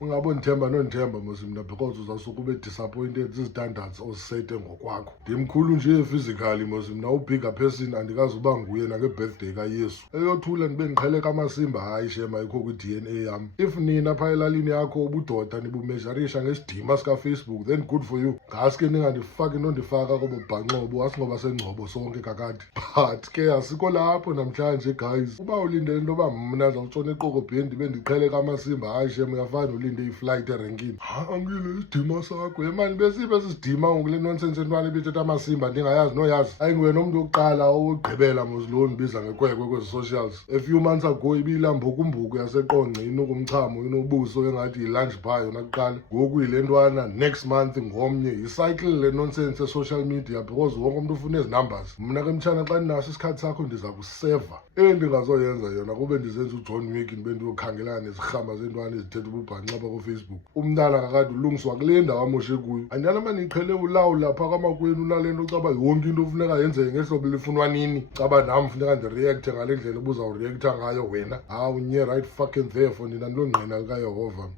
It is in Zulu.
ungabe nonithemba mos mina because uzasuke ube disappointed zii-standards ozisete ngokwakho. Ndimkhulu nje physically mos mina ubigger person andikazi uba nguye nange-birthday kayesu. Eyothula ndibe ndiqhele kamasimba hayi shem ayikho kwi-DNA yam. If nina phaa elalini yakho ubudoda nibumejarisha ngesidima sikaFacebook then good for you. Ngaske ningandifaki nondifaka kobo bhanxobo asingoba sengcobo sonke kakade. But ke asikho lapho namhlanje guys. Uba ulindele into yoba mna zawutshona eqokobheni ndibe ndiqhele kamasimba hayi shem uyafana ulinde iflight erenkini. Angile isidima sakho emani besiphi sisidima ngokule nonsense entwana ibithetha amasimba ndingayazi noyazi. Hayi nguye nomntu wokuqala owugqibela mozilo ndibiza ngekwekwe kwezi socials. A few months ago ibilambukumbuku yaseqongqini ukumchamo inobuso engathi yi-lunch bar yona kuqala. Ngoku yile ntwana next month ngomnye yicycle le nonsense e-social media because wonke umuntu ufuna ezi numbers. Mna ke mtshana xa ndinaso isikhathi sakho ndiza kuseva. Endingazoyenza yona kube ndizenza uJohn Wick ndibe ndiyokhangelana nezirhama zentwana ezithetha ububhanxa apha kufacebook. Umntana kakade ulungiswa kule ndawo amoshe kuyo. Andiyana mani iqhele ulawula phaa kwamakwenu unale nto caba yonke into ufuneka yenzeke ngehlobo lifunwa nini. Caba nam funeka ndireakthe ngale ndlela ubuzawureaktha ngayo wena. Hawu nye right fucking there for nina ndilongqina likayehova.